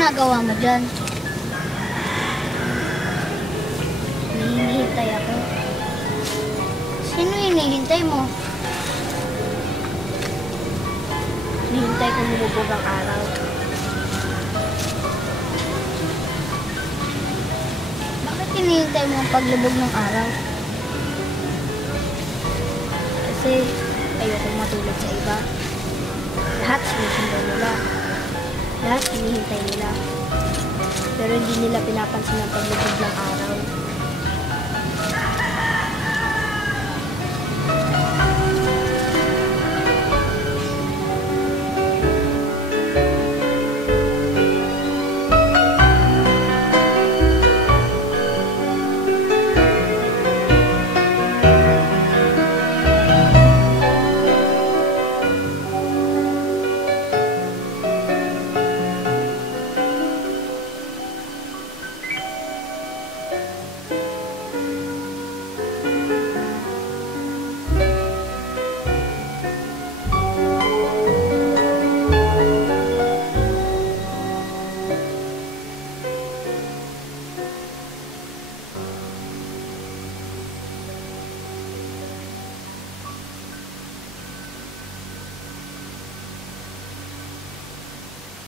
ginagawa mo dyan? Hinihintay ako. Sino hinihintay mo? Hinihintay ko lumubog ang araw. Bakit hinihintay mo ang paglubog ng araw? Kasi ayokong matulog sa iba. Lahat sinusundan nila. Lahat hinihintay nila. Pero hindi nila pinapansin ang paglubog ng araw.